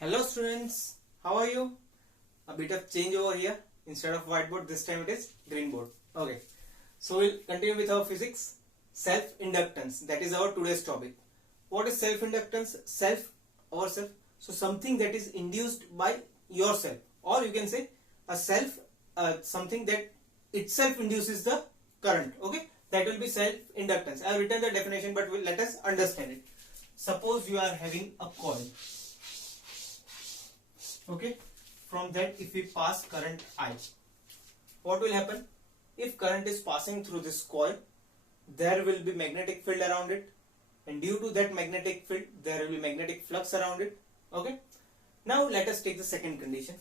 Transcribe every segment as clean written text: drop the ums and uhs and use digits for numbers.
Hello students, how are you? A bit of change over here. Instead of whiteboard, this time it is green board. Okay, so we'll continue with our physics. Self-inductance, that is our today's topic. What is self-inductance? Ourself. So something that is induced by yourself, or you can say a something that itself induces the current. Okay, that will be self-inductance. I have written the definition, but let us understand it. Suppose you are having a coil. Okay, from that if we pass current I, what will happen? If current is passing through this coil, there will be magnetic field around it, and due to that magnetic field there will be magnetic flux around it. Okay, now let us take the second condition.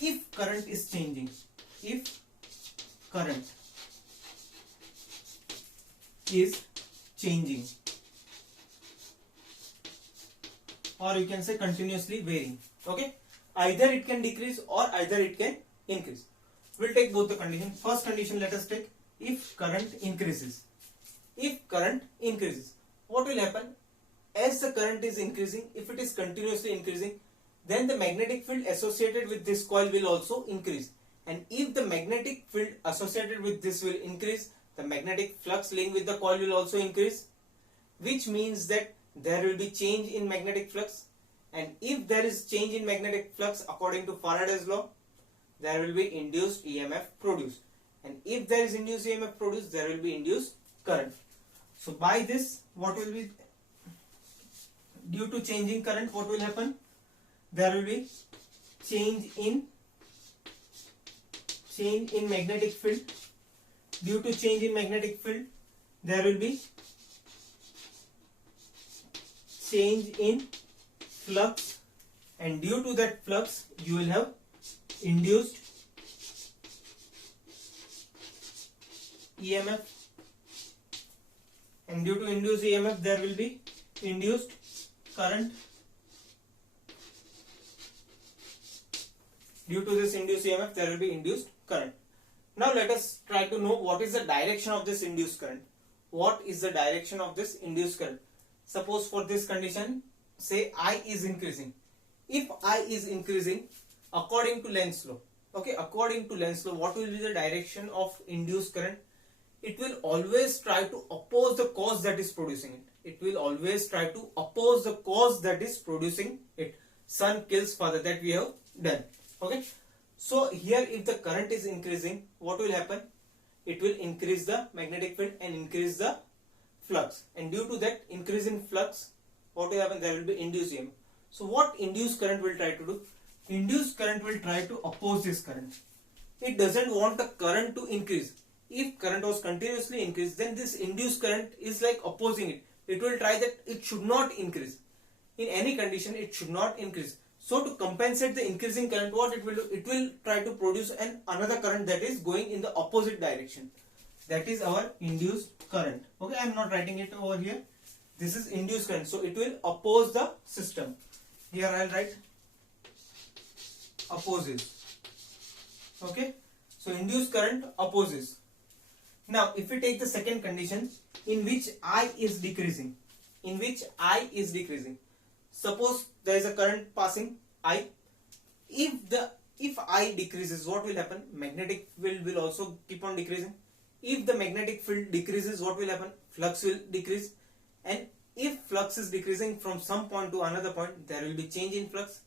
If current is changing, if current is changing, or you can say continuously varying. Okay, either it can decrease or either it can increase. We'll take both the conditions. First condition, let us take if current increases. If current increases, what will happen? As the current is increasing, if it is continuously increasing, then the magnetic field associated with this coil will also increase. And if the magnetic field associated with this will increase, the magnetic flux linked with the coil will also increase, which means that there will be change in magnetic flux. And if there is change in magnetic flux according to Faraday's law, there will be induced EMF produced. And if there is induced EMF produced, there will be induced current. So by this, what will be, due to changing current, what will happen? There will be change in magnetic field. Due to change in magnetic field, there will be change in flux, and due to that flux you will have induced EMF, and due to induced EMF there will be induced current. Due to this induced EMF there will be induced current. Now let us try to know what is the direction of this induced current. What is the direction of this induced current? Suppose for this condition, say I is increasing. If I is increasing according to Lenz's law, okay, according to Lenz's law, what will be the direction of induced current? It will always try to oppose the cause that is producing it. It will always try to oppose the cause that is producing it. Son kills father, that we have done. Okay, so here if the current is increasing, what will happen? It will increase the magnetic field and increase the flux, and due to that increase in flux, what will happen? There will be induced EMF. So what induced current will try to do? Induced current will try to oppose this current. It doesn't want the current to increase. If current was continuously increased, then this induced current is like opposing it. It will try that it should not increase. In any condition, it should not increase. So to compensate the increasing current, what it will do? It will try to produce another current that is going in the opposite direction. That is our induced current. Okay, I am not writing it over here. This is induced current. So it will oppose the system. Here I will write opposes. Okay, so induced current opposes. Now if we take the second condition, in which I is decreasing. In which I is decreasing. Suppose there is a current passing I. If I decreases, what will happen? Magnetic field will also keep on decreasing. If the magnetic field decreases, what will happen? Flux will decrease. And if flux is decreasing from some point to another point, there will be change in flux.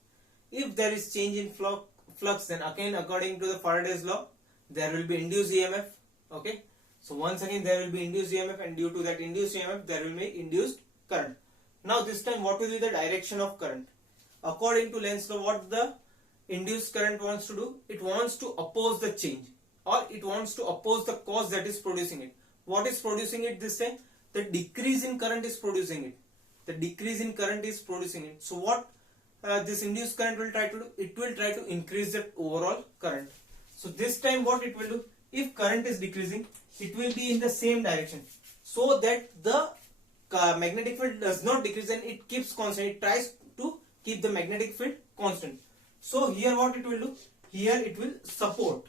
If there is change in flux, then again according to the Faraday's law, there will be induced EMF. Okay, so once again there will be induced EMF, and due to that induced EMF there will be induced current. Now this time what will be the direction of current? According to Lenz's law, what the induced current wants to do? It wants to oppose the change, or it wants to oppose the cause that is producing it. What is producing it this time? The decrease in current is producing it. The decrease in current is producing it. So what this induced current will try to do? It will try to increase the overall current. So this time what it will do? If current is decreasing, it will be in the same direction, so that the magnetic field does not decrease and it keeps constant. It tries to keep the magnetic field constant. So here what it will do? Here it will support.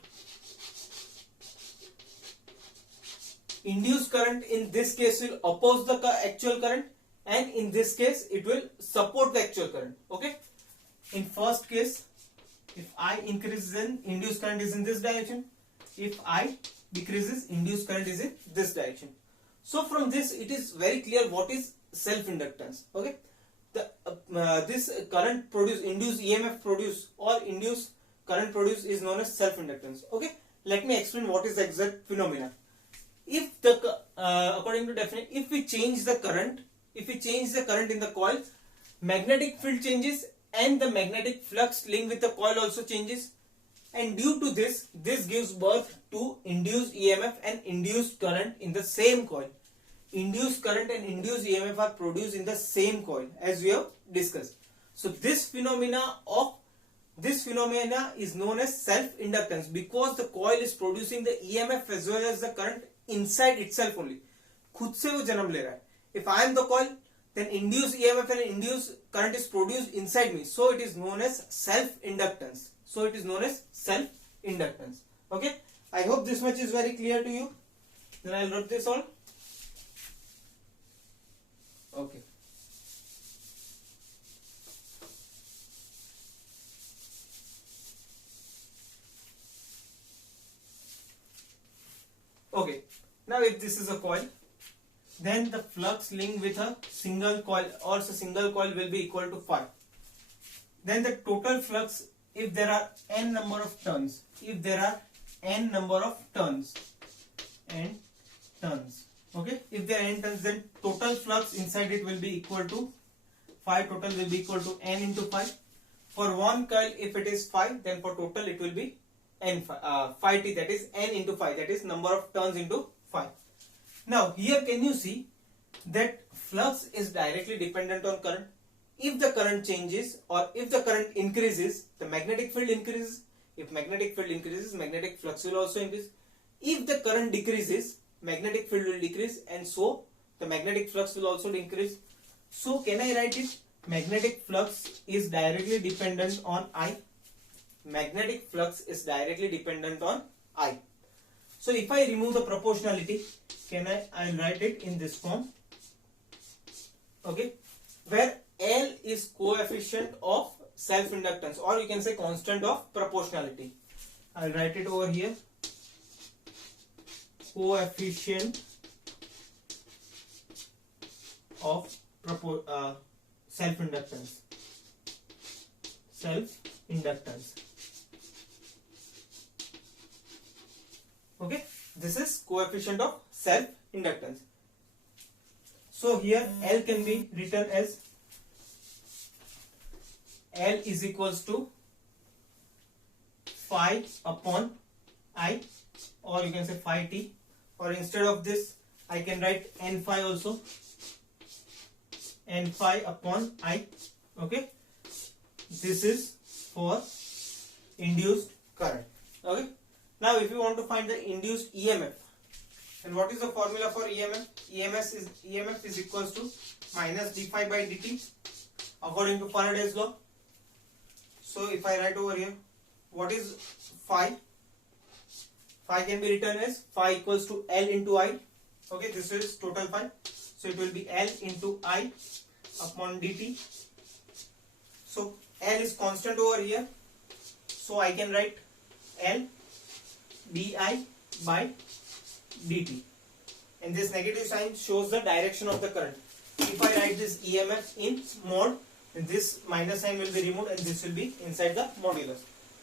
Induced current in this case will oppose the actual current, and in this case it will support the actual current. Okay, In first case, if I increases, then induced current is in this direction. If I decreases, induced current is in this direction. So from this it is very clear what is self inductance. Okay, this current produced, induced EMF produced or induced current produced is known as self inductance. Okay, let me explain what is the exact phenomena. If the according to definition, if we change the current in the coil, magnetic field changes and the magnetic flux linked with the coil also changes, and due to this gives birth to induced EMF and induced current in the same coil. Induced current and induced EMF are produced in the same coil, as we have discussed. So this phenomena is known as self inductance, because the coil is producing the EMF as well as the current inside itself only. खुद से वो जन्म ले रहा है. If I am the coil, then induced EMF and induced current is produced inside me. So it is known as self-inductance. Okay. I hope this much is very clear to you. Then I'll rub this on. Okay. Okay. Now if this is a coil, then the flux linked with a single coil or a single coil will be equal to phi. Then the total flux, if there are n number of turns, okay, if there are n turns, then total flux inside it will be equal to phi. Total will be equal to n into phi. For one coil, if it is phi, then for total it will be n phi t, that is n into phi, that is number of turns into phi. Now here can you see that flux is directly dependent on current. If the current changes or if the current increases, the magnetic field increases. If magnetic field increases, magnetic flux will also increase. If the current decreases, magnetic field will decrease, and so the magnetic flux will also increase. So can I write it? Magnetic flux is directly dependent on I. Magnetic flux is directly dependent on I. So if I remove the proportionality, I'll write it in this form. Okay, where L is coefficient of self-inductance, or you can say constant of proportionality. I'll write it over here. Coefficient of self-inductance. Okay, this is coefficient of self-inductance. So here L can be written as L is equals to phi upon I, or you can say phi t, or instead of this I can write n phi also, n phi upon I. Okay, this is for induced current. Okay, now if you want to find the induced EMF, and what is the formula for EMF? EMF is equals to minus d phi by dt according to Faraday's law. So if I write over here, what is phi? Phi can be written as phi equals to L into I. Okay, this is total phi. So it will be L into I upon dt. So L is constant over here. So I can write L di by dt. And this negative sign shows the direction of the current. If I write this EMF in mod, this minus sign will be removed and this will be inside the modulus.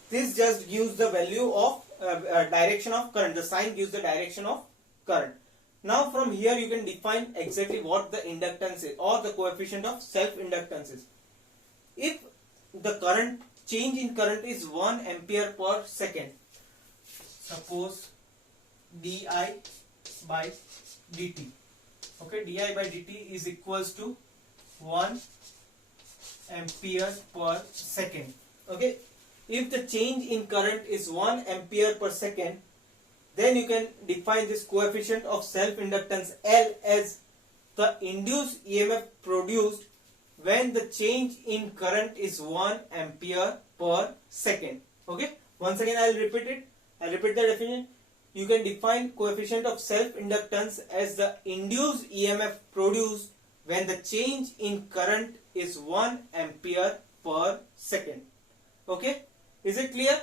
This just gives the value of direction of current. The sign gives the direction of current. Now from here you can define exactly what the inductance is, or the coefficient of self-inductance is. If the current change in current is 1 ampere per second, suppose di by dt. Okay, di by dt is equals to 1 ampere per second. Okay, if the change in current is 1 ampere per second, then you can define this coefficient of self-inductance L as the induced EMF produced when the change in current is 1 ampere per second. Okay, once again I will repeat it. I repeat the definition. You can define coefficient of self-inductance as the induced EMF produced when the change in current is 1 ampere per second. Okay, is it clear?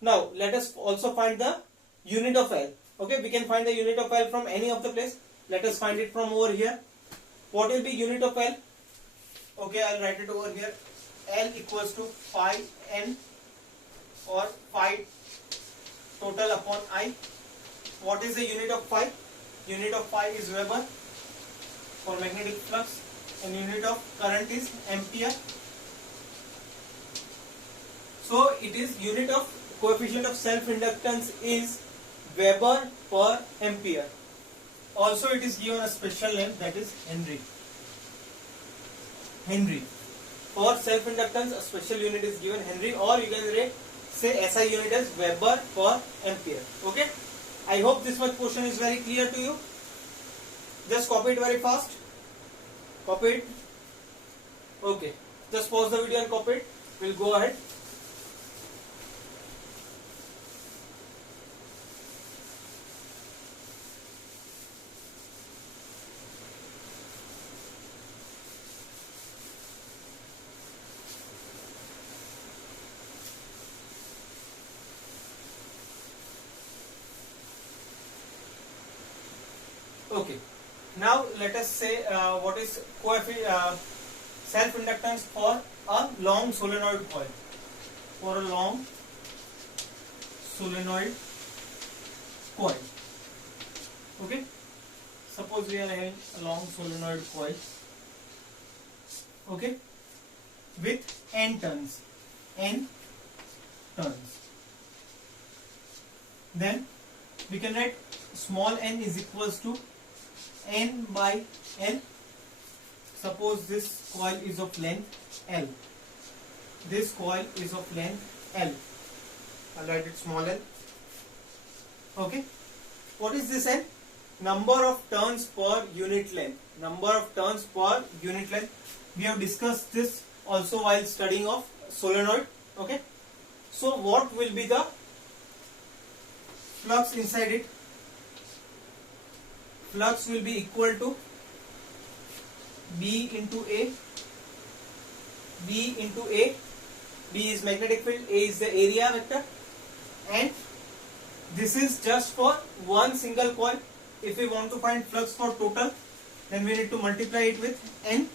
Now let us also find the unit of L. Okay, we can find the unit of L from any of the place. Let us find it from over here. What will be unit of L? Okay, I'll write it over here. L equals to phi n or phi total upon I. What is the unit of phi? Unit of phi is Weber for magnetic flux, and unit of current is ampere. So it is unit of coefficient of self inductance is Weber per ampere. Also it is given a special name, that is Henry. Henry. For self inductance a special unit is given Henry, or you can say SI unit as Weber per ampere. Okay. I hope this much portion is very clear to you. Just copy it very fast. Copy it. Okay. Just pause the video and copy it. We'll go ahead. Okay, now let us say what is self-inductance for a long solenoid coil. For a long solenoid coil. Okay, suppose we are having a long solenoid coil. Okay, with n turns. Then we can write small n is equals to n by L. Suppose this coil is of length L. This coil is of length L. I'll write it small l. Okay. What is this n? Number of turns per unit length. Number of turns per unit length. We have discussed this also while studying of solenoid. Okay. So what will be the flux inside it? Flux will be equal to B into A. B into A. B is magnetic field, A is the area vector, and this is just for one single coil. If we want to find flux for total, then we need to multiply it with N.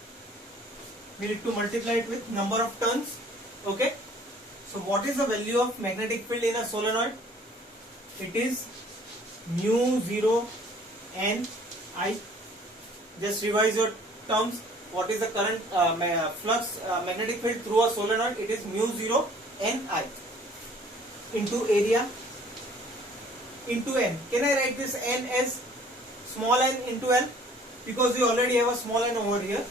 We need to multiply it with number of turns. Okay. So what is the value of magnetic field in a solenoid? It is mu 0 n I. Just revise your terms. What is the current flux magnetic field through a solenoid? It is mu 0 n I into area into n. Can I write this n as small n into L? Because we already have a small n over here.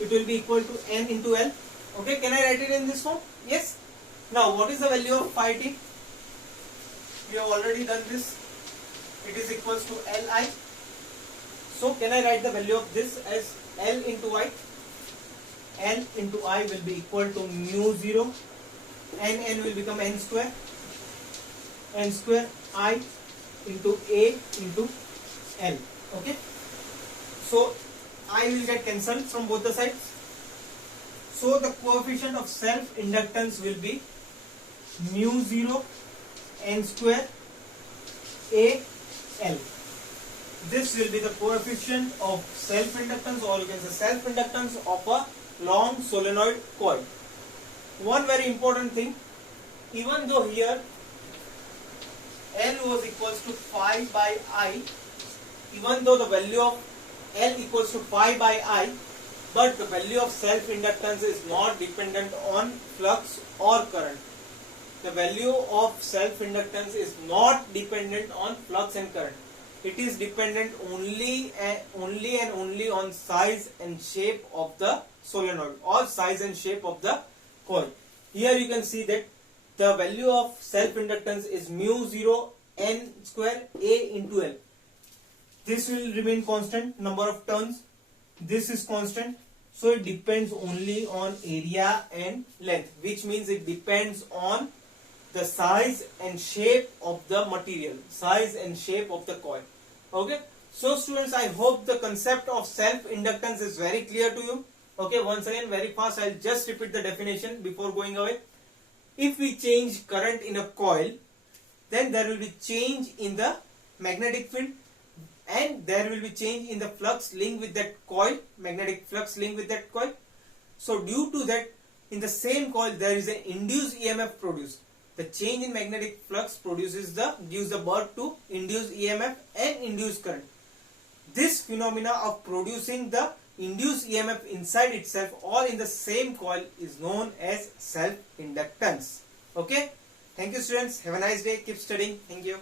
It will be equal to n into L. Okay, can I write it in this form? Yes. Now what is the value of phi t? We have already done this. It is equals to Li. So can I write the value of this as L into I? L into I will be equal to mu 0. N will become n square. N square I into A into L. Okay. So I will get cancelled from both the sides. So the coefficient of self inductance will be mu 0 n square A L. This will be the coefficient of self inductance, or you can say self inductance of a long solenoid coil. One very important thing, even though here L was equals to phi by I, even though the value of L equals to phi by I, but the value of self inductance is not dependent on flux or current. The value of self inductance is not dependent on flux and current. It is dependent only and only on size and shape of the solenoid, or size and shape of the coil. Here you can see that the value of self inductance is mu 0 n square A into L. This will remain constant, number of turns. This is constant. So it depends only on area and length, which means it depends on the size and shape of the material, size and shape of the coil. Okay. So students, I hope the concept of self inductance is very clear to you. Okay, once again very fast, I'll just repeat the definition before going away. If we change current in a coil, then there will be change in the magnetic field and there will be change in the flux linked with that coil, magnetic flux linked with that coil. So due to that, in the same coil there is an induced EMF produced. The change in magnetic flux gives the birth to induced EMF and induced current. This phenomena of producing the induced EMF inside itself or in the same coil is known as self-inductance. Okay. Thank you students. Have a nice day. Keep studying. Thank you.